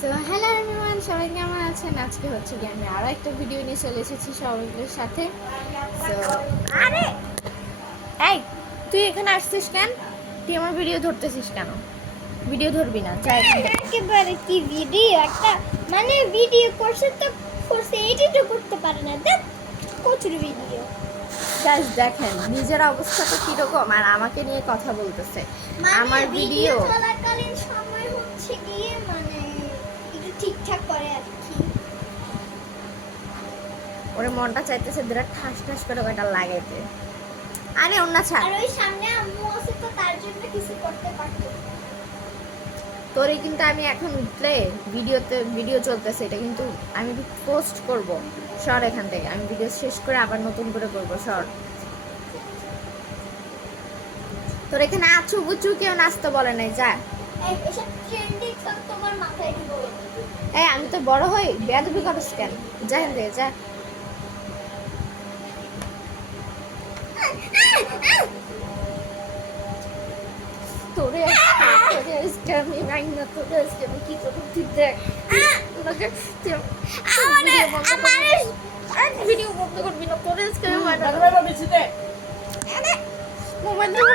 So hello everyone, সবাই কেমন আছেন? আজকে হচ্ছে কি আমি আরও একটা ভিডিও নিয়ে চলে এসেছি সবাইদের সাথে। সো আরে এই, তুই এখানে আসছিস কেন? তুই আমার ভিডিও ধরতেছিস কেন? ভিডিও ধরবি না, যা এখান থেকে। একেবারে কি ভিডিও একটা মানে ভিডিও করছে তো করছে এডিটও করতে পারে না দেখ প্রচুর ভিডিও গাইস দেখেন নিজের অবস্থাটা কিরকম আর আমাকে নিয়ে কথা বলতেছে। আমার ভিডিও চলাকালীন সময় হচ্ছে গিয়ে মানে একটু ঠিকঠাক করে আর কি। ওরে মনটা চাইতেছে বিরাট ঠাস ঠাস করে ওটা লাগাইতে। আরে অন্য ছাড়, আর ওই সামনে আম্মু আছে তো তার জন্য কিছু করতে পারতো না। তোরে কিন্তু আমি এখন উঠলে ভিডিও চলতেছে, এটা কিন্তু আমি পোস্ট করব। সর এখান থেকে, আমি ভিডিও শেষ করে আবার নতুন করে করব। সর, তোর এখানে আছু বুচু কেউ নাচতে বলে নাই, যা। এসব ট্রেন্ডিং সব তোমার মাথায় ঢুকবে। এই আমি তো বড় হই, বেয়াদবি করস কেন? যা এখান থেকে, যা। তোরে আজকে আমি রাইনা, তোরে আজকে আমি কি করব তুই দেখ। তোকে ভিডিও বন্ধ করবি না, তোরে আজকে আমি মোবাইল